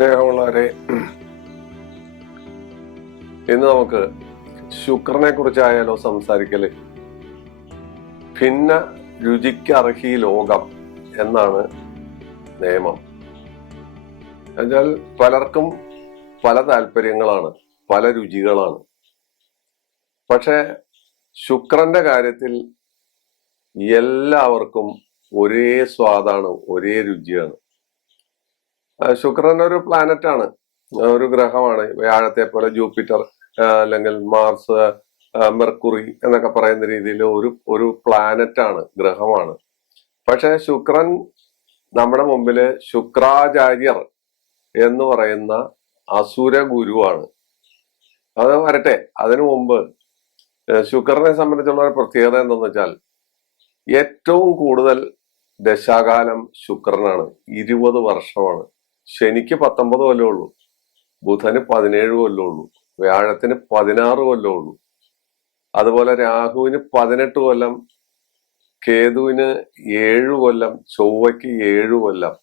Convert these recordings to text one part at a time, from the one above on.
സ്നേഹമുള്ളവരെ, ഇന്ന് നമുക്ക് ശുക്രനെ കുറിച്ചായാലോ സംസാരിക്കല്. ഭിന്ന രുചിക്കർഹി ലോകം എന്നാണ് നിയമം. എന്നാൽ പലർക്കും പല താല്പര്യങ്ങളാണ്, പല രുചികളാണ്. പക്ഷെ ശുക്രന്റെ കാര്യത്തിൽ എല്ലാവർക്കും ഒരേ സ്വാദാണ്, ഒരേ രുചിയാണ്. ശുക്രൻ ഒരു പ്ലാനറ്റ് ആണ്, ഒരു ഗ്രഹമാണ്. വ്യാഴത്തെ പോലെ ജൂപ്പിറ്റർ അല്ലെങ്കിൽ മാർസ്, മെർക്കുറി എന്നൊക്കെ പറയുന്ന രീതിയിൽ ഒരു പ്ലാനറ്റ് ആണ്, ഗ്രഹമാണ്. പക്ഷെ ശുക്രൻ നമ്മുടെ മുമ്പില് ശുക്രാചാര്യർ എന്ന് പറയുന്ന അസുര ഗുരുവാണ്. അത് വരട്ടെ. അതിനു മുമ്പ് ശുക്രനെ സംബന്ധിച്ചുള്ള ഒരു പ്രത്യേകത എന്തെന്ന് വെച്ചാൽ, ഏറ്റവും കൂടുതൽ ദശാകാലം ശുക്രനാണ്, 20 വർഷമാണ്. ശനിക്ക് 19 കൊല്ലമേ ഉള്ളൂ, ബുധന് 17 കൊല്ലമേ ഉള്ളൂ, വ്യാഴത്തിന് 16 കൊല്ലമേ ഉള്ളൂ. അതുപോലെ രാഹുവിന് 18 കൊല്ലം, കേതുവിന് 7 കൊല്ലം, ചൊവ്വയ്ക്ക് 7 കൊല്ലം.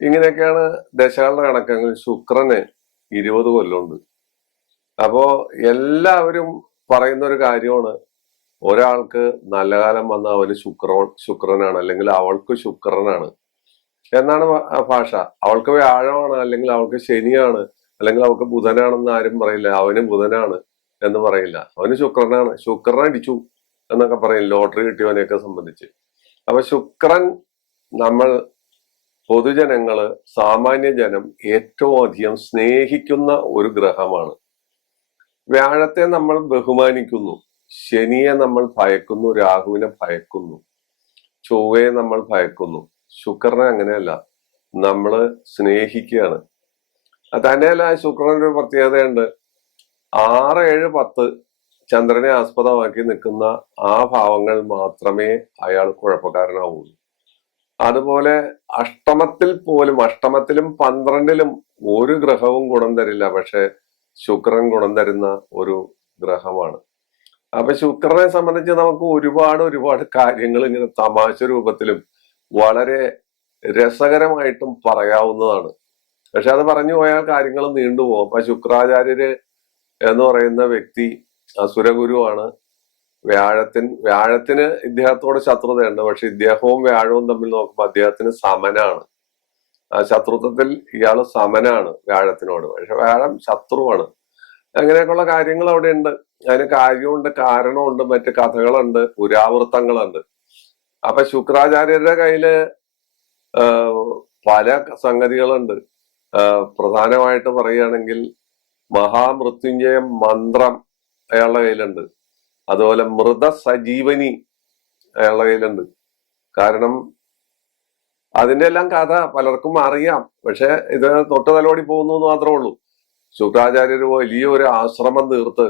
ഇങ്ങനെയൊക്കെയാണ് ദശകളുടെ കണക്കെങ്കിൽ ശുക്രന് 20 കൊല്ലമുണ്ട്. അപ്പോ എല്ലാവരും പറയുന്ന ഒരു കാര്യമാണ്, ഒരാൾക്ക് നല്ല കാലം വന്ന അവന് ശുക്രനാണ്, അല്ലെങ്കിൽ അവൾക്ക് ശുക്രനാണ് എന്നാണ് ഭാഷ. അവൾക്ക് വ്യാഴമാണ്, അല്ലെങ്കിൽ അവൾക്ക് ശനിയാണ്, അല്ലെങ്കിൽ അവൾക്ക് ബുധനാണെന്ന് ആരും പറയില്ല. അവന് ബുധനാണ് എന്ന് പറയില്ല, അവന് ശുക്രനാണ്, ശുക്രൻ അടിച്ചു എന്നൊക്കെ പറയും ലോട്ടറി കിട്ടിയവനെയൊക്കെ സംബന്ധിച്ച്. അപ്പൊ ശുക്രൻ നമ്മൾ പൊതുജനങ്ങള്, സാമാന്യ ജനം ഏറ്റവും അധികം സ്നേഹിക്കുന്ന ഒരു ഗ്രഹമാണ്. വ്യാഴത്തെ നമ്മൾ ബഹുമാനിക്കുന്നു, ശനിയെ നമ്മൾ ഭയക്കുന്നു, രാഹുവിനെ ഭയക്കുന്നു, ചൊവ്വയെ നമ്മൾ ഭയക്കുന്നു. ശുക്രനെ അങ്ങനെയല്ല, നമ്മള് സ്നേഹിക്കുകയാണ്. തന്നെയല്ല, ശുക്രനൊരു പ്രത്യേകതയുണ്ട്. 6, 7, 10 ചന്ദ്രനെ ആസ്പദമാക്കി നിൽക്കുന്ന ആ ഭാവങ്ങൾ മാത്രമേ അയാൾ കുഴപ്പക്കാരനാവുള്ളൂ. അതുപോലെ അഷ്ടമത്തിലും 12ലും ഒരു ഗ്രഹവും ഗുണം തരില്ല. പക്ഷെ ശുക്രൻ ഗുണം തരുന്ന ഒരു ഗ്രഹമാണ്. അപ്പൊ ശുക്രനെ സംബന്ധിച്ച് നമുക്ക് ഒരുപാട് കാര്യങ്ങൾ ഇങ്ങനെ തമാശ രൂപത്തിലും വളരെ രസകരമായിട്ടും പറയാവുന്നതാണ്. പക്ഷെ അത് പറഞ്ഞു പോയാൽ കാര്യങ്ങൾ നീണ്ടുപോകും. അപ്പൊ ശുക്രാചാര്യര് എന്ന് പറയുന്ന വ്യക്തി അസുരഗുരുവാണ്. വ്യാഴത്തിന് ഇദ്ദേഹത്തോട് ശത്രുതയുണ്ട്. പക്ഷെ ഇദ്ദേഹവും വ്യാഴവും തമ്മിൽ നോക്കുമ്പോൾ അദ്ദേഹത്തിന് സമനാണ്. ആ ശത്രുത്വത്തിൽ ഇയാള് സമനാണ് വ്യാഴത്തിനോട്. പക്ഷെ വ്യാഴം ശത്രുവാണ്. അങ്ങനെയൊക്കെയുള്ള കാര്യങ്ങൾ അവിടെ ഉണ്ട്. അതിന് കാര്യമുണ്ട്, കാരണമുണ്ട്, മറ്റു കഥകളുണ്ട്, പുരാവൃത്തങ്ങളുണ്ട്. അപ്പൊ ശുക്രാചാര്യരുടെ കയ്യില് പല സംഗതികളുണ്ട്. പ്രധാനമായിട്ട് പറയുകയാണെങ്കിൽ മഹാമൃത്യുഞ്ജയ മന്ത്രം അയാളുടെ കയ്യിലുണ്ട്. അതുപോലെ മൃതസജീവനി അയാളുടെ കയ്യിലുണ്ട്. കാരണം അതിന്റെ എല്ലാം കഥ പലർക്കും അറിയാം. പക്ഷെ ഇത് തൊട്ട് തലോടി പോകുന്നു എന്ന് മാത്രമേ ഉള്ളൂ. ശുക്രാചാര്യര് വലിയൊരു ആശ്രമം തീർത്ത്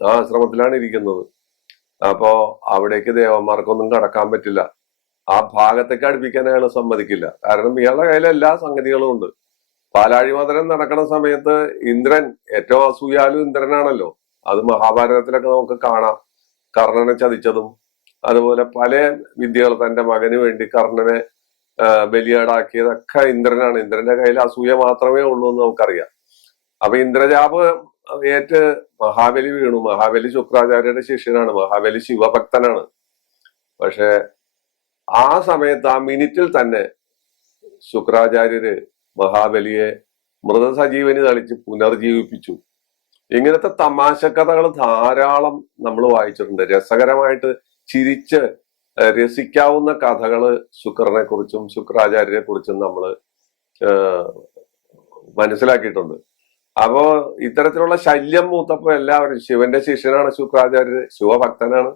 ആ ആശ്രമത്തിലാണ് ഇരിക്കുന്നത്. അപ്പോ അവിടേക്ക് ദേവന്മാർക്കൊന്നും കടക്കാൻ പറ്റില്ല. ആ ഭാഗത്തേക്ക് അടുപ്പിക്കാൻ അയാൾ സമ്മതിക്കില്ല. കാരണം ഇയാളുടെ കയ്യിൽ എല്ലാ സംഗതികളും ഉണ്ട്. പാലാഴിമതനം നടക്കുന്ന സമയത്ത് ഇന്ദ്രൻ, ഏറ്റവും അസൂയാലു ഇന്ദ്രനാണല്ലോ. അത് മഹാഭാരതത്തിലൊക്കെ നമുക്ക് കാണാം. കർണനെ ചതിച്ചതും അതുപോലെ പല വിദ്യകൾ, തന്റെ മകന് വേണ്ടി കർണനെ ബലിയാടാക്കിയതൊക്കെ ഇന്ദ്രനാണ്. ഇന്ദ്രന്റെ കയ്യിൽ അസൂയ മാത്രമേ ഉള്ളൂ എന്ന് നമുക്കറിയാം. അപ്പൊ ഇന്ദ്രജാപ് ഏറ്റ് മഹാബലി വീണു. മഹാബലി ശുക്രാചാര്യരുടെ ശിഷ്യനാണ്. മഹാബലി ശിവഭക്തനാണ്. പക്ഷെ ആ സമയത്ത്, ആ മിനിറ്റിൽ തന്നെ ശുക്രാചാര്യര് മഹാബലിയെ മൃതസജീവനി തളിച്ച് പുനർജീവിപ്പിച്ചു. ഇങ്ങനത്തെ തമാശ കഥകൾ ധാരാളം നമ്മൾ വായിച്ചിട്ടുണ്ട്. രസകരമായിട്ട് ചിരിച്ച് രസിക്കാവുന്ന കഥകള് ശുക്രനെ കുറിച്ചും ശുക്രാചാര്യരെ കുറിച്ചും നമ്മൾ മനസ്സിലാക്കിയിട്ടുണ്ട്. അപ്പോ ഇത്തരത്തിലുള്ള ശല്യം മൂത്തപ്പോ എല്ലാവരും, ശിവന്റെ ശിഷ്യനാണ് ശുക്രാചാര്യര്, ശിവഭക്തനാണ്.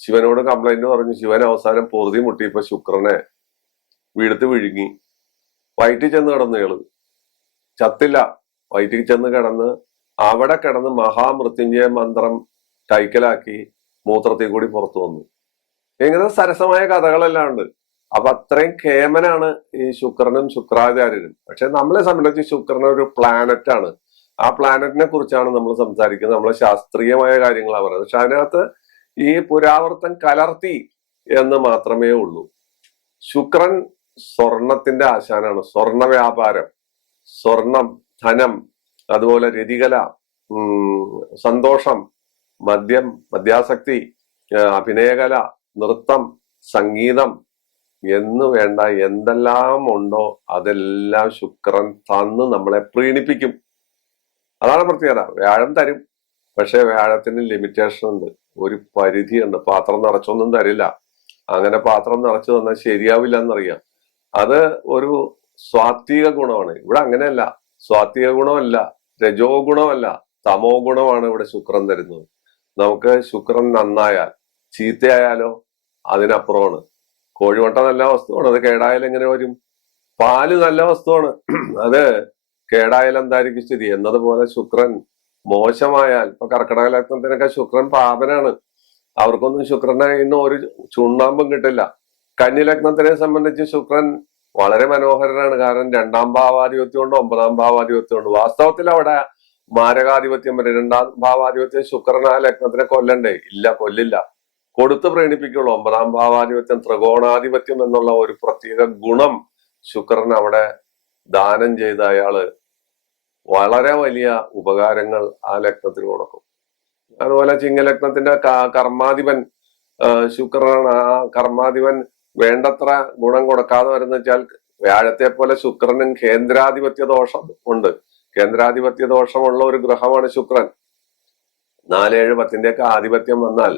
ശിവനോട് കംപ്ലൈന്റ് പറഞ്ഞു. ശിവൻ അവസാനം പൊറുതി മുട്ടിയപ്പോ ശുക്രനെ വീടുത്ത് വിഴുങ്ങി. വയറ്റിൽ ചെന്ന് കിടന്നു. ചത്തില്ല, വയറ്റിൽ ചെന്ന് കിടന്ന് അവിടെ കിടന്ന് മഹാമൃത്യുഞ്ജയ മന്ത്രം കൈക്കലാക്കി മൂത്രത്തിൽ കൂടി പുറത്തു വന്നു. ഇങ്ങനെ സരസമായ കഥകളെല്ലാം ഉണ്ട്. അപ്പൊ അത്രയും കേമനാണ് ഈ ശുക്രനും ശുക്രാചാര്യരും. പക്ഷെ നമ്മളെ സംബന്ധിച്ച് ശുക്രൻ ഒരു പ്ലാനറ്റ് ആണ്. ആ പ്ലാനറ്റിനെ കുറിച്ചാണ് നമ്മൾ സംസാരിക്കുന്നത്. നമ്മളെ ശാസ്ത്രീയമായ കാര്യങ്ങളാണ് പറയുന്നത്. പക്ഷെ അതിനകത്ത് ഈ പുരാവൃത്തം കലർത്തി എന്ന് മാത്രമേ ഉള്ളൂ. ശുക്രൻ സ്വർണത്തിന്റെ ആശാനാണ്. സ്വർണ വ്യാപാരം, സ്വർണം, ധനം, അതുപോലെ രതികല, സന്തോഷം, മദ്യം, മദ്യാസക്തി, അഭിനയകല, നൃത്തം, സംഗീതം എന്ന് വേണ്ട എന്തെല്ലാം ഉണ്ടോ അതെല്ലാം ശുക്രൻ തന്ന് നമ്മളെ പ്രീണിപ്പിക്കും. അതാണ് പ്രത്യേകത. വ്യാഴം തരും, പക്ഷെ വ്യാഴത്തിന് ലിമിറ്റേഷൻ ഉണ്ട്, ഒരു പരിധിയുണ്ട്. പാത്രം നിറച്ചൊന്നും തരില്ല. അങ്ങനെ പാത്രം നിറച്ചു തന്നാൽ ശരിയാവില്ല എന്നറിയാം. അത് ഒരു സ്വാത്വിക ഗുണമാണ്. ഇവിടെ അങ്ങനെയല്ല. സ്വാത്വിക ഗുണമല്ല, രജോ ഗുണമല്ല, തമോ ഗുണമാണ് ഇവിടെ ശുക്രൻ തരുന്നത്. നമുക്ക് ശുക്രൻ നന്നായാൽ, ചീത്തയായാലോ അതിനപ്പുറമാണ്. കോഴിമുട്ട നല്ല വസ്തുവാണ്, അത് കേടായാൽ എങ്ങനെ വരും? പാല് നല്ല വസ്തുവാണ്, അത് കേടായാൽ എന്തായിരിക്കും സ്ഥിതി? എന്നതുപോലെ ശുക്രൻ മോശമായാൽ, ഇപ്പൊ കർക്കിടക ലഗ്നത്തിനൊക്കെ ശുക്രൻ പാപനാണ്. അവർക്കൊന്നും ശുക്രനെ ഇന്ന് ഒരു ചുണ്ണാമ്പും കിട്ടില്ല. കന്നി ലഗ്നത്തിനെ സംബന്ധിച്ച് ശുക്രൻ വളരെ മനോഹരനാണ്. കാരണം 2ാം ഭാവാധിപത്യം ഉണ്ട്, 9ാം ഭാവാധിപത്യം ഉണ്ട്. വാസ്തവത്തിൽ അവിടെ മാരകാധിപത്യം വരെ 2ാം ഭാവാധിപത്യം ശുക്രൻ ആ ലഗ്നത്തിനെ കൊല്ലണ്ടേ? ഇല്ല, കൊല്ലില്ല, കൊടുത്ത് പ്രീണിപ്പിക്കുള്ളൂ. 9ാം ഭാവാധിപത്യം ത്രികോണാധിപത്യം എന്നുള്ള ഒരു പ്രത്യേക ഗുണം ശുക്രൻ അവിടെ ദാനം ചെയ്ത അയാള് വളരെ വലിയ ഉപകാരങ്ങൾ ആ ലഗ്നത്തിന് കൊടുക്കും. അതുപോലെ ചിങ്ങലഗ്നത്തിന്റെ കർമാധിപൻ ശുക്രനാണ്. ആ കർമാധിപൻ വേണ്ടത്ര ഗുണം കൊടുക്കാതെ വരുന്ന വെച്ചാൽ വ്യാഴത്തെ പോലെ ശുക്രനും കേന്ദ്രാധിപത്യ ദോഷം ഉണ്ട്. കേന്ദ്രാധിപത്യ ദോഷമുള്ള ഒരു ഗ്രഹമാണ് ശുക്രൻ. 4, 7, 10 ഒക്കെ ആധിപത്യം വന്നാൽ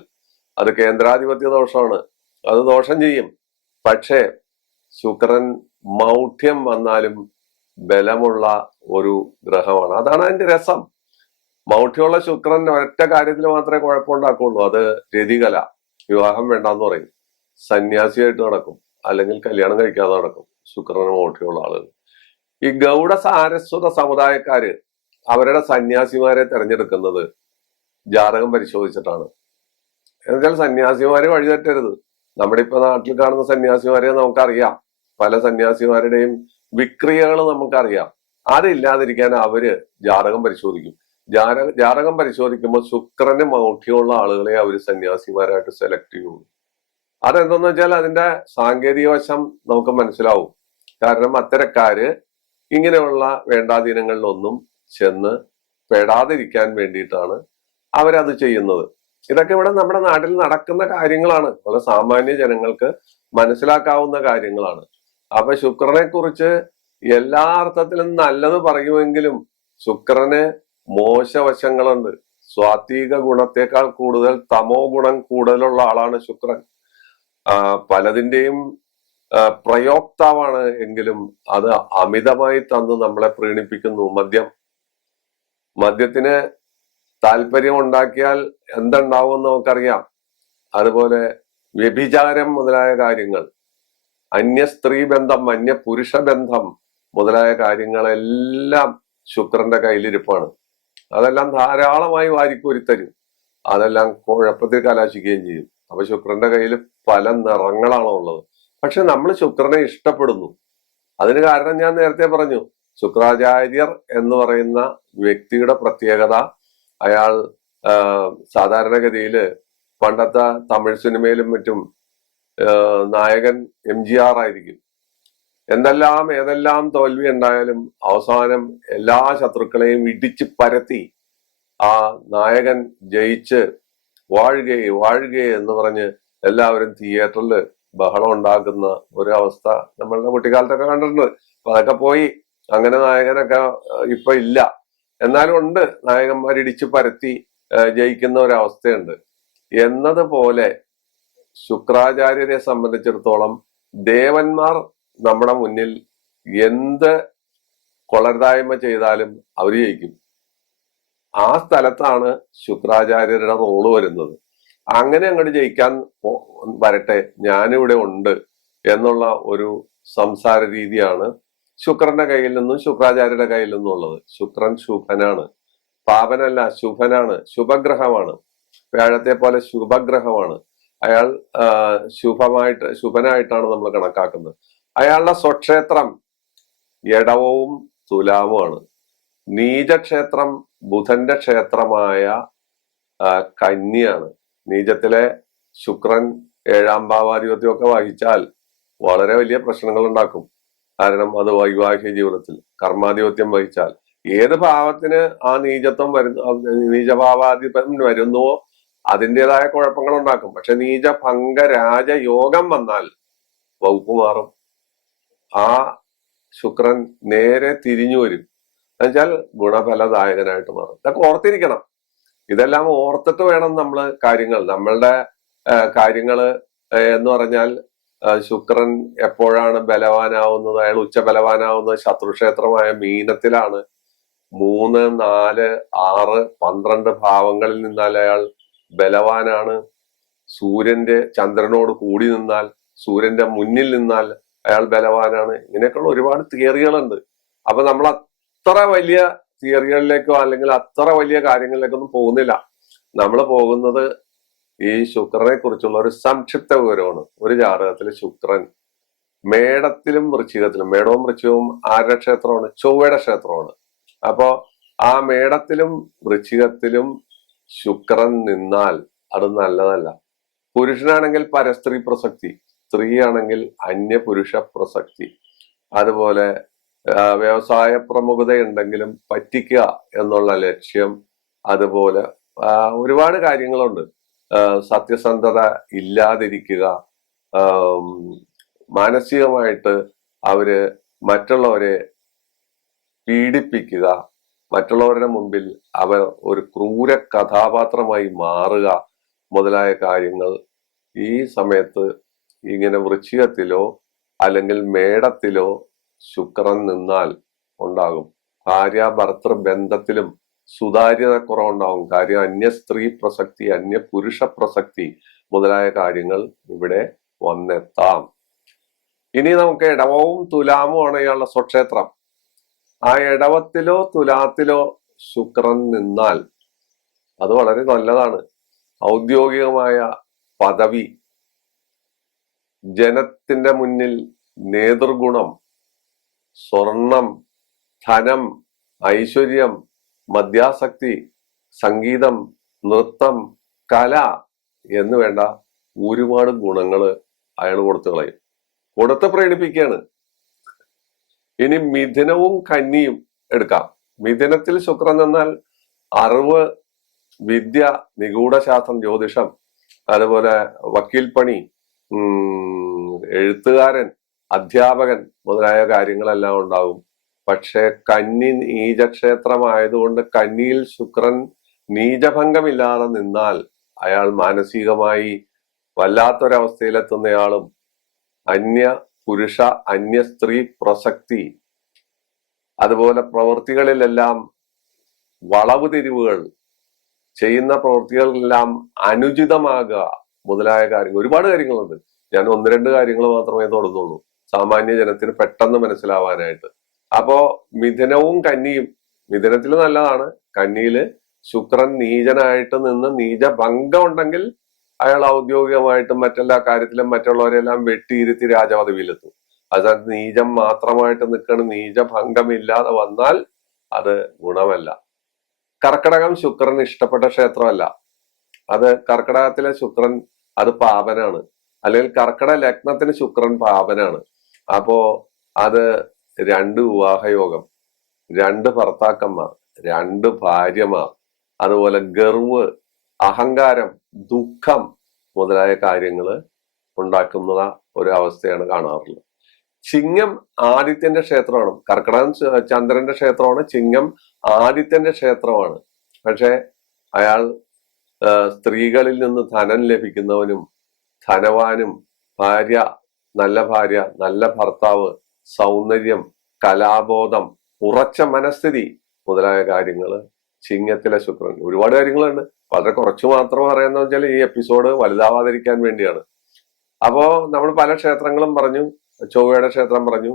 അത് കേന്ദ്രാധിപത്യ ദോഷമാണ്, അത് ദോഷം ചെയ്യും. പക്ഷേ ശുക്രൻ മൗഢ്യം വന്നാലും ബലമുള്ള ഒരു ഗ്രഹമാണ്. അതാണ് അതിന്റെ രസം. മൗഢ്യമുള്ള ശുക്രൻ ഒറ്റ കാര്യത്തിൽ മാത്രമേ കുഴപ്പമുണ്ടാക്കുള്ളൂ, അത് രതികല. വിവാഹം വേണ്ടാന്ന് പറയും, സന്യാസിയായിട്ട് നടക്കും, അല്ലെങ്കിൽ കല്യാണം കഴിക്കാതെ നടക്കും ശുക്രന് മൗഢ്യമുള്ള ആളുകൾ. ഈ ഗൗഡ സാരസ്വത സമുദായക്കാര് അവരുടെ സന്യാസിമാരെ തെരഞ്ഞെടുക്കുന്നത് ജാതകം പരിശോധിച്ചിട്ടാണ്. എന്നുവെച്ചാൽ സന്യാസിമാരെ വഴിതെറ്റരുത്. നമ്മുടെ ഇപ്പൊ നാട്ടിൽ കാണുന്ന സന്യാസിമാരെ നമുക്കറിയാം, പല സന്യാസിമാരുടെയും വിക്രിയകൾ നമുക്കറിയാം. അതില്ലാതിരിക്കാൻ അവര് ജാതകം പരിശോധിക്കും. ജാതകം പരിശോധിക്കുമ്പോൾ ശുക്രന് മൗഢ്യമുള്ള ആളുകളെ അവർ സന്യാസിമാരായിട്ട് സെലക്ട് ചെയ്യുള്ളൂ. അതെന്തെന്ന് വെച്ചാൽ അതിന്റെ സാങ്കേതിക വശം നമുക്ക് മനസ്സിലാവും. കാരണം അത്തരക്കാര് ഇങ്ങനെയുള്ള വേണ്ടാധീനങ്ങളിലൊന്നും ചെന്ന് പെടാതിരിക്കാൻ വേണ്ടിയിട്ടാണ് അവരത് ചെയ്യുന്നത്. ഇതൊക്കെ ഇവിടെ നമ്മുടെ നാട്ടിൽ നടക്കുന്ന കാര്യങ്ങളാണ്, വളരെ സാമാന്യ ജനങ്ങൾക്ക് മനസ്സിലാക്കാവുന്ന കാര്യങ്ങളാണ്. അപ്പൊ ശുക്രനെ കുറിച്ച് എല്ലാ അർത്ഥത്തിലും നല്ലത് പറയുമെങ്കിലും ശുക്രന് മോശവശങ്ങളുണ്ട്. സ്വാത്വിക ഗുണത്തെക്കാൾ കൂടുതൽ തമോ ഗുണം കൂടുതലുള്ള ആളാണ് ശുക്രൻ. പലതിന്റെയും പ്രയോക്താവാണ്, എങ്കിലും അത് അമിതമായി തന്ന് നമ്മളെ പ്രീണിപ്പിക്കുന്നു. മദ്യത്തിന് താല്പര്യം ഉണ്ടാക്കിയാൽ എന്തുണ്ടാവും നമുക്കറിയാം. അതുപോലെ വ്യഭിചാരം മുതലായ കാര്യങ്ങൾ, അന്യ സ്ത്രീ ബന്ധം, അന്യ പുരുഷ ബന്ധം മുതലായ കാര്യങ്ങളെല്ലാം ശുക്രന്റെ കയ്യിലിരിപ്പാണ്. അതെല്ലാം ധാരാളമായി വാരിക്കോരിത്തരും, അതെല്ലാം കുഴപ്പത്തിൽ കലാശിക്കുകയും ചെയ്യും. അപ്പൊ ശുക്രന്റെ കയ്യിൽ പല നിറങ്ങളാണോ ഉള്ളത്. പക്ഷെ നമ്മൾ ശുക്രനെ ഇഷ്ടപ്പെടുന്നു. അതിന് കാരണം ഞാൻ നേരത്തെ പറഞ്ഞു, ശുക്രാചാര്യർ എന്ന് പറയുന്ന വ്യക്തിയുടെ പ്രത്യേകത, അയാൾ സാധാരണഗതിയില് പണ്ടത്തെ തമിഴ് സിനിമയിലും മറ്റും നായകൻ MGR ആയിരിക്കും. ഏതെല്ലാം തോൽവി ഉണ്ടായാലും അവസാനം എല്ലാ ശത്രുക്കളെയും ഇടിച്ച് പരത്തി ആ നായകൻ ജയിച്ച് വാഴുകേ എന്ന് പറഞ്ഞ് എല്ലാവരും തിയേറ്ററിൽ ബഹളം ഉണ്ടാക്കുന്ന ഒരു അവസ്ഥ നമ്മളുടെ കുട്ടിക്കാലത്തൊക്കെ കണ്ടിട്ടുണ്ട്. അപ്പൊ അതൊക്കെ പോയി, അങ്ങനെ നായകനൊക്കെ ഇപ്പൊ ഇല്ല. എന്നാലും ഉണ്ട്, നായകന്മാർ ഇടിച്ചു പരത്തി ജയിക്കുന്ന ഒരവസ്ഥയുണ്ട്. എന്നതുപോലെ ശുക്രാചാര്യരെ സംബന്ധിച്ചിടത്തോളം ദേവന്മാർ നമ്മുടെ മുന്നിൽ എന്ത് കൊളരുതായ്മ ചെയ്താലും അവർ ജയിക്കും. ആ സ്ഥലത്താണ് ശുക്രാചാര്യരുടെ റോള് വരുന്നത്. അങ്ങനെ അങ്ങോട്ട് ജയിക്കാൻ വരട്ടെ, ഞാനിവിടെ ഉണ്ട് എന്നുള്ള ഒരു സംസാര രീതിയാണ് ശുക്രന്റെ കയ്യിൽ നിന്നും ശുക്രാചാര്യരുടെ കയ്യിൽ നിന്നും ഉള്ളത്. ശുക്രൻ ശുഭനാണ്, പാപനല്ല, ശുഭനാണ്, ശുഭഗ്രഹമാണ്. വ്യാഴത്തെ പോലെ ശുഭഗ്രഹമാണ്. അയാൾ ശുഭനായിട്ടാണ് നമ്മൾ കണക്കാക്കുന്നത്. അയാളുടെ സ്വക്ഷേത്രം എടവവും തുലാവുമാണ്. നീചക്ഷേത്രം ബുധന്റെ ക്ഷേത്രമായ കന്യാണ്. നീചത്തിലെ ശുക്രൻ 7ാം ഭാവാധിപത്യമൊക്കെ വഹിച്ചാൽ വളരെ വലിയ പ്രശ്നങ്ങൾ ഉണ്ടാക്കും. കാരണം അത് വൈവാഹിക ജീവിതത്തിൽ കർമാധിപത്യം വഹിച്ചാൽ ഏത് ഭാവത്തിന് ആ നീചത്വം നീചഭാവാധിപൻ വരുന്നുവോ അതിൻ്റെതായ കുഴപ്പങ്ങൾ ഉണ്ടാക്കും. പക്ഷെ നീചഭംഗ രാജയോഗം വന്നാൽ വകുപ്പ് മാറും. ആ ശുക്രൻ നേരെ തിരിഞ്ഞു വരും, എന്നുവെച്ചാൽ ഗുണഫലദായകനായിട്ട് മാറും. ഇതൊക്കെ ഓർത്തിരിക്കണം. ഇതെല്ലാം ഓർത്തിട്ട് വേണം നമ്മളുടെ കാര്യങ്ങള് എന്ന് പറഞ്ഞാൽ ശുക്രൻ എപ്പോഴാണ് ബലവാനാവുന്നത്? അയാൾ ഉച്ച ബലവാനാവുന്നത് ശത്രുക്ഷേത്രമായ മീനത്തിലാണ്. 3, 4, 6, 12 ഭാവങ്ങളിൽ നിന്നാൽ അയാൾ ബലവാനാണ്. ചന്ദ്രനോട് കൂടി നിന്നാൽ, സൂര്യന്റെ മുന്നിൽ നിന്നാൽ അയാൾ ബലവാനാണ്. ഇങ്ങനെയൊക്കെയുള്ള ഒരുപാട് തിയറികളുണ്ട്. അപ്പൊ നമ്മൾ അത്ര വലിയ തിയറികളിലേക്കോ അല്ലെങ്കിൽ അത്ര വലിയ കാര്യങ്ങളിലേക്കൊന്നും പോകുന്നില്ല. നമ്മൾ പോകുന്നത് ഈ ശുക്രനെ കുറിച്ചുള്ള ഒരു സംക്ഷിപ്ത വിവരമാണ്. ഒരു ജാതകത്തില് ശുക്രൻ മേടത്തിലും വൃശ്ചികത്തിലും, മേടവും വൃശ്ചികവും ആരുടെ ക്ഷേത്രമാണ്? ചൊവ്വയുടെ ക്ഷേത്രമാണ്. അപ്പോ ആ മേടത്തിലും വൃശ്ചികത്തിലും ശുക്രൻ നിന്നാൽ അത് നല്ലതല്ല. പുരുഷനാണെങ്കിൽ പരസ്ത്രീ പ്രസക്തി, സ്ത്രീയാണെങ്കിൽ അന്യപുരുഷ പ്രസക്തി. അതുപോലെ വ്യവസായ പ്രമുഖതയുണ്ടെങ്കിലും പറ്റിക്കുക എന്നുള്ള ലക്ഷ്യം. അതുപോലെ ഒരുപാട് കാര്യങ്ങളുണ്ട്. സത്യസന്ധത ഇല്ലാതിരിക്കുക, മാനസികമായിട്ട് അവര് മറ്റുള്ളവരെ പീഡിപ്പിക്കുക, മറ്റുള്ളവരുടെ മുമ്പിൽ അവർ ഒരു ക്രൂര കഥാപാത്രമായി മാറുക മുതലായ കാര്യങ്ങൾ ഈ സമയത്ത് ഇങ്ങനെ വൃശ്ചികത്തിലോ അല്ലെങ്കിൽ മേടത്തിലോ ശുക്രൻ നിന്നാൽ ഉണ്ടാകും. ഭാര്യ ഭർത്തൃ ബന്ധത്തിലും സുതാര്യത കുറവുണ്ടാവും. കാര്യം അന്യ സ്ത്രീ പ്രസക്തി, അന്യ പുരുഷ പ്രസക്തി മുതലായ കാര്യങ്ങൾ ഇവിടെ വന്നെത്താം. ഇനി നമുക്ക് ഇടവവും തുലാമും ആണ് ഇയാളുടെ സ്വക്ഷേത്രം. ആ ഇടവത്തിലോ തുലാത്തിലോ ശുക്രൻ നിന്നാൽ അത് വളരെ നല്ലതാണ്. ഔദ്യോഗികമായ പദവി, ജനത്തിന്റെ മുന്നിൽ നേതൃഗുണം, സ്വർണം, ധനം, ഐശ്വര്യം, മദ്യാസക്തി, സംഗീതം, നൃത്തം, കല എന്ന് വേണ്ട ഒരുപാട് ഗുണങ്ങള് അയാൾ കൊടുത്തു കളയും, കൊടുത്ത് പ്രകടിപ്പിക്കുകയാണ്. ഇനി മിഥുനവും കന്നിയും എടുക്കാം. മിഥുനത്തിൽ ശുക്രൻ എന്നാൽ അറിവ്, വിദ്യ, നിഗൂഢശാസ്ത്രം, ജ്യോതിഷം, അതുപോലെ വക്കീൽ പണി, എഴുത്തുകാരൻ, അധ്യാപകൻ മുതലായ കാര്യങ്ങളെല്ലാം ഉണ്ടാകും. പക്ഷെ കന്നി നീചക്ഷേത്രമായതുകൊണ്ട് കന്നിയിൽ ശുക്രൻ നീചഭംഗമില്ലാതെ നിന്നാൽ അയാൾ മാനസികമായി വല്ലാത്തൊരവസ്ഥയിലെത്തുന്നയാളും അന്യ പുരുഷ അന്യ സ്ത്രീ പ്രസക്തി, അതുപോലെ പ്രവൃത്തികളിലെല്ലാം വളവ് തിരിവുകൾ, ചെയ്യുന്ന പ്രവൃത്തികളെല്ലാം അനുചിതമാകുക മുതലായ കാര്യങ്ങൾ, ഒരുപാട് കാര്യങ്ങളുണ്ട്. ഞാൻ 1-2 കാര്യങ്ങൾ മാത്രമേ തൊടുന്നുള്ളൂ സാമാന്യ ജനത്തിന് പെട്ടെന്ന് മനസ്സിലാവാനായിട്ട്. അപ്പോ മിഥുനവും കന്നിയും, മിഥുനത്തിൽ നല്ലതാണ്. കന്നിയില് ശുക്രൻ നീചനായിട്ട് നിന്ന് നീചഭംഗം ഉണ്ടെങ്കിൽ അയാൾ ഔദ്യോഗികമായിട്ടും മറ്റെല്ലാ കാര്യത്തിലും മറ്റുള്ളവരെല്ലാം വെട്ടിയിരുത്തി രാജപദവിയിലെത്തും. അതായത് നീചം മാത്രമായിട്ട് നിൽക്കണം, നീചഭംഗമില്ലാതെ വന്നാൽ അത് ഗുണമല്ല. കർക്കിടകം ശുക്രൻ ഇഷ്ടപ്പെട്ട ക്ഷേത്രമല്ല. അത് കർക്കിടകത്തിലെ ശുക്രൻ അത് പാപനാണ്. അല്ലെങ്കിൽ കർക്കിടക ലഗ്നത്തിന് ശുക്രൻ പാപനാണ്. അപ്പോ അത് 2 വിവാഹയോഗം, 2 ഭർത്താക്കന്മാർ, 2 ഭാര്യമാർ, അതുപോലെ ഗർവ്, അഹങ്കാരം, ദുഃഖം മുതലായ കാര്യങ്ങൾ ഉണ്ടാക്കുന്ന ഒരു അവസ്ഥയാണ് കാണാറുള്ളത്. ചിങ്ങം ആദിത്യന്റെ ക്ഷേത്രമാണ്. കർക്കിടകം ചന്ദ്രന്റെ ക്ഷേത്രമാണ്, ചിങ്ങം ആദിത്യന്റെ ക്ഷേത്രമാണ്. പക്ഷെ അയാൾ സ്ത്രീകളിൽ നിന്ന് ധനം ലഭിക്കുന്നവനും ധനവാനും, ഭാര്യ, നല്ല ഭർത്താവ്, സൗന്ദര്യം, കലാബോധം, ഉറച്ച മനസ്ഥിതി മുതലായ കാര്യങ്ങൾ ചിങ്ങത്തിലെ ശുക്രൻ. ഒരുപാട് കാര്യങ്ങളുണ്ട്, വളരെ കുറച്ച് മാത്രം പറയുന്ന വെച്ചാൽ ഈ എപ്പിസോഡ് വലുതാവാതിരിക്കാൻ വേണ്ടിയാണ്. അപ്പോ നമ്മൾ പല ക്ഷേത്രങ്ങളും പറഞ്ഞു. ചൊവ്വയുടെ ക്ഷേത്രം പറഞ്ഞു,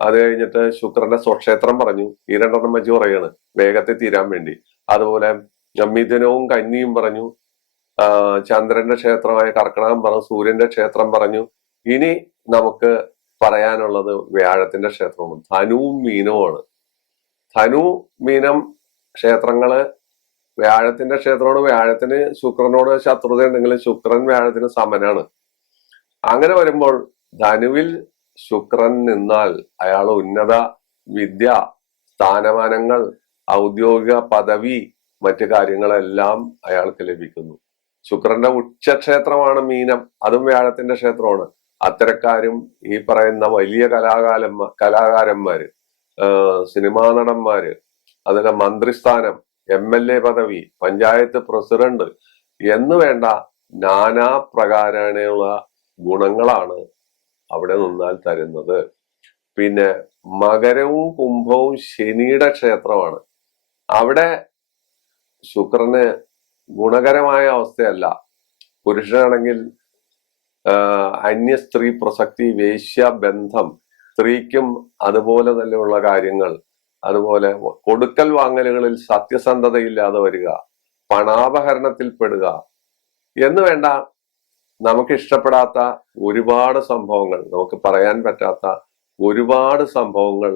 അത് കഴിഞ്ഞിട്ട് ശുക്രന്റെ സ്വക്ഷേത്രം പറഞ്ഞു. ഈ 2 വെച്ച് പറയാണ് വേഗത്തിൽ തീരാൻ വേണ്ടി. അതുപോലെ മിഥുനവും കന്നിയും പറഞ്ഞു, ചന്ദ്രന്റെ ക്ഷേത്രമായ കർക്കിടകം പറഞ്ഞു, സൂര്യന്റെ ക്ഷേത്രം പറഞ്ഞു. ഇനി നമുക്ക് പറയാനുള്ളത് വ്യാഴത്തിന്റെ ക്ഷേത്രമാണ്. ധനുവും മീനവുമാണ്. ധനു മീനം ക്ഷേത്രങ്ങള് വ്യാഴത്തിന്റെ ക്ഷേത്രമാണ്. വ്യാഴത്തിന് ശുക്രനോട് ശത്രുത ഉണ്ടെങ്കിലും ശുക്രൻ വ്യാഴത്തിന് സമനാണ്. അങ്ങനെ വരുമ്പോൾ ധനുവിൽ ശുക്രൻ നിന്നാൽ അയാൾ ഉന്നത വിദ്യ, സ്ഥാനമാനങ്ങൾ, ഔദ്യോഗിക പദവി, മറ്റു കാര്യങ്ങളെല്ലാം അയാൾക്ക് ലഭിക്കുന്നു. ശുക്രന്റെ ഉച്ചക്ഷേത്രമാണ് മീനം, അതും വ്യാഴത്തിന്റെ ക്ഷേത്രമാണ്. അത്തരക്കാരും ഈ പറയുന്ന വലിയ കലാകാരന്മാര്, സിനിമാ നടന്മാര്, അതിലെ മന്ത്രിസ്ഥാനം, MLA പദവി, പഞ്ചായത്ത് പ്രസിഡന്റ് എന്ന് വേണ്ട നാനാ പ്രകാരമുള്ള ഗുണങ്ങളാണ് അവിടെ നിന്നാൽ തരുന്നത്. പിന്നെ മകരവും കുംഭവും ശനിയുടെ ക്ഷേത്രമാണ്. അവിടെ ശുക്രന് ഗുണകരമായ അവസ്ഥയല്ല. പുരുഷനാണെങ്കിൽ അന്യ സ്ത്രീ പ്രസക്തി, വേശ്യ ബന്ധം, സ്ത്രീക്കും അതുപോലെ തന്നെയുള്ള കാര്യങ്ങൾ, അതുപോലെ കൊടുക്കൽ വാങ്ങലുകളിൽ സത്യസന്ധതയില്ലാതെ വരിക, പണാപഹരണത്തിൽ പെടുക എന്ന് വേണ്ട നമുക്ക് ഇഷ്ടപ്പെടാത്ത ഒരുപാട് സംഭവങ്ങൾ, നമുക്ക് പറയാൻ പറ്റാത്ത ഒരുപാട് സംഭവങ്ങൾ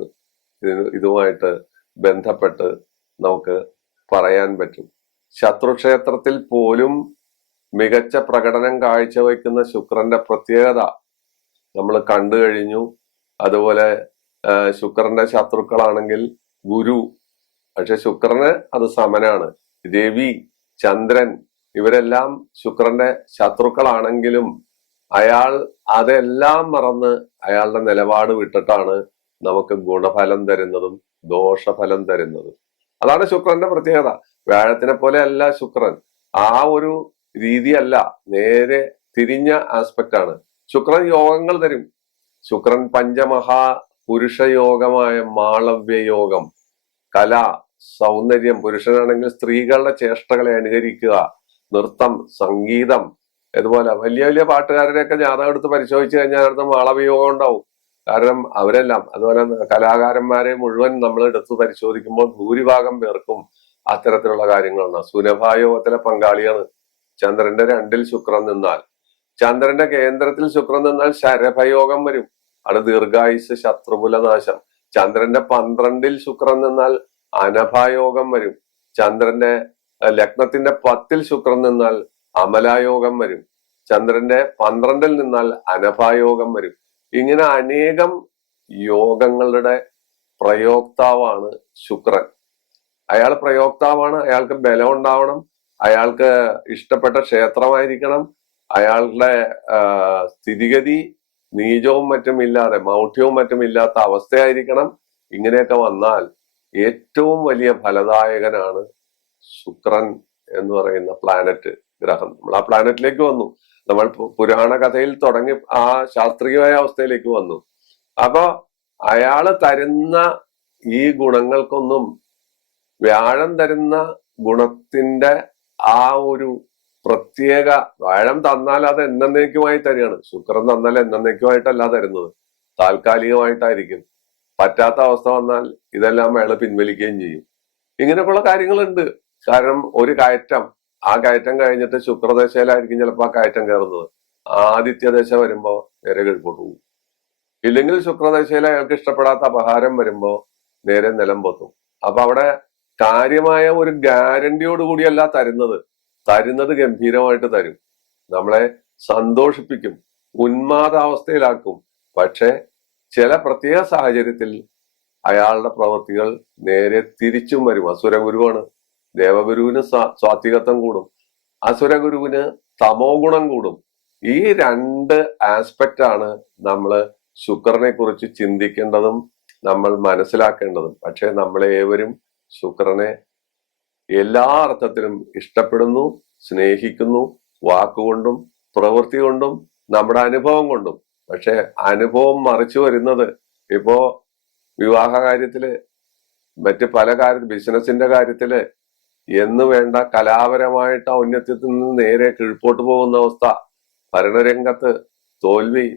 ഇതുമായിട്ട് ബന്ധപ്പെട്ട് നമുക്ക് പറയാൻ പറ്റും. ശത്രുക്ഷേത്രത്തിൽ പോലും മികച്ച പ്രകടനം കാഴ്ചവെക്കുന്ന ശുക്രന്റെ പ്രത്യേകത നമ്മൾ കണ്ടു കഴിഞ്ഞു. അതുപോലെ ശുക്രന്റെ ശത്രുക്കളാണെങ്കിൽ ഗുരു, പക്ഷെ ശുക്രന് അത് സമനാണ്. രവി, ചന്ദ്രൻ, ഇവരെല്ലാം ശുക്രന്റെ ശത്രുക്കളാണെങ്കിലും അയാൾ അതെല്ലാം മറന്ന് അയാളുടെ നിലപാട് വിട്ടിട്ടാണ് നമുക്ക് ഗുണഫലം തരുന്നതും ദോഷഫലം തരുന്നതും. അതാണ് ശുക്രന്റെ പ്രത്യേകത. വ്യാഴത്തിനെ പോലെ അല്ല ശുക്രൻ, ആ ഒരു രീതിയല്ല, നേരെ തിരിഞ്ഞ ആസ്പെക്ട് ആണ്. ശുക്രൻ യോഗങ്ങൾ തരും. ശുക്രൻ പഞ്ചമഹാ പുരുഷയോഗമായ മാളവ്യയോഗം, കല, സൗന്ദര്യം, പുരുഷനാണെങ്കിൽ സ്ത്രീകളുടെ ചേഷ്ടകളെ അനുകരിക്കുക, നൃത്തം, സംഗീതം, അതുപോലെ വലിയ വലിയ പാട്ടുകാരുടെയൊക്കെ ജാതകം എടുത്ത് പരിശോധിച്ചു കഴിഞ്ഞാൽ അടുത്ത് മാളവ്യയോഗം ഉണ്ടാവും. കാരണം അവരെല്ലാം, അതുപോലെ കലാകാരന്മാരെ മുഴുവൻ നമ്മൾ എടുത്ത് പരിശോധിക്കുമ്പോൾ ഭൂരിഭാഗം പേർക്കും അത്തരത്തിലുള്ള കാര്യങ്ങളാണ്. സുനഭായോഗത്തിലെ പങ്കാളിയാണ്. ചന്ദ്രന്റെ 2-ൽ ശുക്രൻ നിന്നാൽ, ചന്ദ്രന്റെ കേന്ദ്രത്തിൽ ശുക്രൻ നിന്നാൽ ശരഭയോഗം വരും. അത് ദീർഘായുസ്, ശത്രുകുലനാശം. ചന്ദ്രന്റെ 12-ൽ ശുക്രൻ നിന്നാൽ അനഭായോഗം വരും. ചന്ദ്രന്റെ ലഗ്നത്തിന്റെ 10-ൽ ശുക്രൻ നിന്നാൽ അമലായോഗം വരും. ചന്ദ്രന്റെ 12-ൽ നിന്നാൽ അനഭായോഗം വരും. ഇങ്ങനെ അനേകം യോഗങ്ങളുടെ പ്രയോക്താവാണ് ശുക്രൻ. അയാൾ പ്രയോക്താവാണ്. അയാൾക്ക് ബലം ഉണ്ടാവണം, അയാൾക്ക് ഇഷ്ടപ്പെട്ട ക്ഷേത്രമായിരിക്കണം, അയാളുടെ സ്ഥിതിഗതി നീചവും മറ്റും ഇല്ലാതെ, മൗഢ്യവും മറ്റും ഇല്ലാത്ത അവസ്ഥയായിരിക്കണം. ഇങ്ങനെയൊക്കെ വന്നാൽ ഏറ്റവും വലിയ ഫലദായകനാണ് ശുക്രൻ എന്ന് പറയുന്ന പ്ലാനറ്റ്, ഗ്രഹം. നമ്മൾ ആ പ്ലാനറ്റിലേക്ക് വന്നു. നമ്മൾ പുരാണ കഥയിൽ തുടങ്ങി ആ ശാസ്ത്രീയമായ അവസ്ഥയിലേക്ക് വന്നു. അപ്പൊ അയാള് തരുന്ന ഈ ഗുണങ്ങൾക്കൊന്നും വ്യാഴം തരുന്ന ഗുണത്തിന്റെ ആ ഒരു പ്രത്യേക, വ്യാഴം തന്നാൽ അത് എന്നേക്കുമായി തരികയാണ്. ശുക്രൻ തന്നാൽ എന്നേക്കുമായിട്ടല്ല തരുന്നത്, താൽക്കാലികമായിട്ടായിരിക്കും. പറ്റാത്ത അവസ്ഥ വന്നാൽ ഇതെല്ലാം അയാൾ പിൻവലിക്കുകയും ചെയ്യും. ഇങ്ങനെയൊക്കെയുള്ള കാര്യങ്ങളുണ്ട്. കാരണം ഒരു കയറ്റം, ആ കയറ്റം കഴിഞ്ഞിട്ട് ശുക്രദശയിലായിരിക്കും ചിലപ്പോൾ ആ കയറ്റം കയറുന്നത്. ആദിത്യദശ വരുമ്പോ നേരെ കീഴ്പോട്ട് പോകും. ഇല്ലെങ്കിൽ ശുക്രദശയിൽ അയാൾക്ക് ഇഷ്ടപ്പെടാത്ത അപഹാരം വരുമ്പോ നേരെ നിലം പൊത്തും. അപ്പൊ അവിടെ കാര്യമായ ഒരു ഗ്യാരണ്ടിയോട് കൂടിയല്ല തരുന്നത് ഗംഭീരമായിട്ട് തരും, നമ്മളെ സന്തോഷിപ്പിക്കും, ഉന്മാദാവസ്ഥയിലാക്കും. പക്ഷെ ചില പ്രത്യേക സാഹചര്യത്തിൽ അയാളുടെ പ്രവൃത്തികൾ നേരെ തിരിച്ചും വരും. അസുരഗുരുവാണ്. ദേവഗുരുവിന് സ്വാത്വികത്വം കൂടും, അസുരഗുരുവിന് തമോ ഗുണം കൂടും. ഈ 2 ആസ്പെക്റ്റ് ആണ് നമ്മള് ശുക്രനെ കുറിച്ച് ചിന്തിക്കേണ്ടതും നമ്മൾ മനസ്സിലാക്കേണ്ടതും. പക്ഷെ നമ്മളേവരും ശുക്രനെ എല്ലാ അർത്ഥത്തിലും ഇഷ്ടപ്പെടുന്നു, സ്നേഹിക്കുന്നു, വാക്കുകൊണ്ടും പ്രവൃത്തി കൊണ്ടും നമ്മുടെ അനുഭവം കൊണ്ടും. പക്ഷെ അനുഭവം മറിച്ചു വരുന്നത് ഇപ്പോ വിവാഹ കാര്യത്തില്, മറ്റ് പല കാര്യത്തിൽ, ബിസിനസിന്റെ കാര്യത്തില് എന്ന് വേണ്ട കലാപരമായിട്ട് ഔന്നത്യത്തിൽ നിന്ന് നേരെ കീഴ്പോട്ട് പോകുന്ന അവസ്ഥ, ഭരണരംഗത്ത് തോൽവി,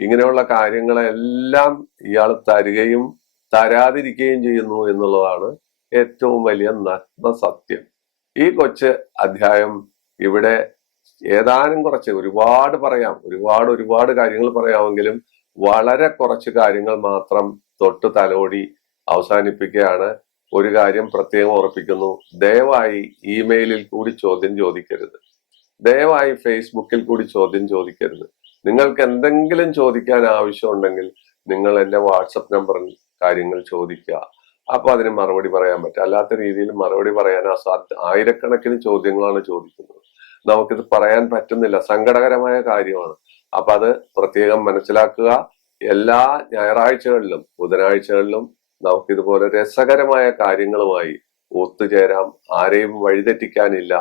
ഇങ്ങനെയുള്ള കാര്യങ്ങളെല്ലാം ഇയാൾ തരികയും തരാതിരിക്കുകയും ചെയ്യുന്നു എന്നുള്ളതാണ് ഏറ്റവും വലിയ നഗ്ന സത്യം. ഈ കൊച്ചു അധ്യായം ഇവിടെ ഏതാനും കുറച്ച്, ഒരുപാട് പറയാം, ഒരുപാട് കാര്യങ്ങൾ പറയാമെങ്കിലും വളരെ കുറച്ച് കാര്യങ്ങൾ മാത്രം തൊട്ട് തലോടി അവസാനിപ്പിക്കുകയാണ്. ഒരു കാര്യം പ്രത്യേകം ഓർപ്പിക്കുന്നു, ദയവായി ഇമെയിലിൽ കൂടി ചോദ്യം ചോദിക്കരുത്, ദയവായി ഫേസ്ബുക്കിൽ കൂടി ചോദ്യം ചോദിക്കരുത്. നിങ്ങൾക്ക് എന്തെങ്കിലും ചോദിക്കാൻ ആവശ്യമുണ്ടെങ്കിൽ നിങ്ങൾ എന്റെ വാട്സപ്പ് നമ്പറിൽ കാര്യങ്ങൾ ചോദിക്കുക. അപ്പൊ അതിന് മറുപടി പറയാൻ പറ്റും. അല്ലാത്ത രീതിയിൽ മറുപടി പറയാൻ അസാധ്യ, ആയിരക്കണക്കിന് ചോദ്യങ്ങളാണ് ചോദിക്കുന്നത്. നമുക്കിത് പറയാൻ പറ്റുന്നില്ല, സങ്കടകരമായ കാര്യമാണ്. അപ്പൊ അത് പ്രത്യേകം മനസ്സിലാക്കുക. എല്ലാ ഞായറാഴ്ചകളിലും ബുധനാഴ്ചകളിലും നമുക്കിതുപോലെ രസകരമായ കാര്യങ്ങളുമായി ഒത്തുചേരാം. ആരെയും വഴിതെറ്റിക്കാനില്ല,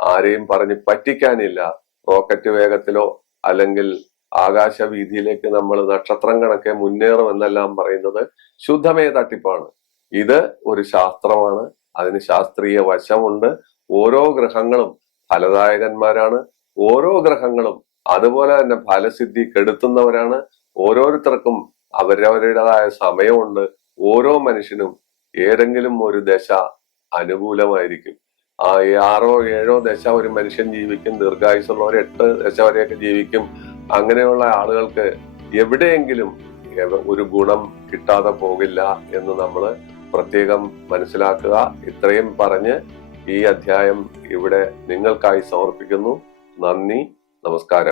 ആരെയും പറഞ്ഞ് പറ്റിക്കാനില്ല. റോക്കറ്റ് വേഗത്തിലോ അല്ലെങ്കിൽ ആകാശവീതിയിലേക്ക് നമ്മൾ നക്ഷത്രം കണക്കെ മുന്നേറും എന്നെല്ലാം പറയുന്നത് ശുദ്ധമേ തട്ടിപ്പാണ്. ഇത് ഒരു ശാസ്ത്രമാണ്, അതിന് ശാസ്ത്രീയ വശമുണ്ട്. ഓരോ ഗ്രഹങ്ങളും ഫലദായകന്മാരാണ്. ഓരോ ഗ്രഹങ്ങളും അതുപോലെ തന്നെ ഫലസിദ്ധി കെടുത്തുന്നവരാണ്. ഓരോരുത്തർക്കും അവരവരുടേതായ സമയമുണ്ട്. ഓരോ മനുഷ്യനും ഏതെങ്കിലും ഒരു ദശ അനുകൂലമായിരിക്കും. ആ 6-7 ദശ ഒരു മനുഷ്യൻ ജീവിക്കും. ദീർഘായുസുള്ളവർ 8 ദശ വരെയൊക്കെ ജീവിക്കും. അങ്ങനെയുള്ള ആളുകൾക്ക് എവിടെയെങ്കിലും ഒരു ഗുണം കിട്ടാതെ പോകില്ല എന്ന് നമ്മൾ പ്രത്യേകം മനസ്സിലാക്കുക. ഇത്രയും പറഞ്ഞ് ഈ അധ്യായം ഇവിടെ നിങ്ങൾക്കായി സമർപ്പിക്കുന്നു. നന്ദി, നമസ്കാരം.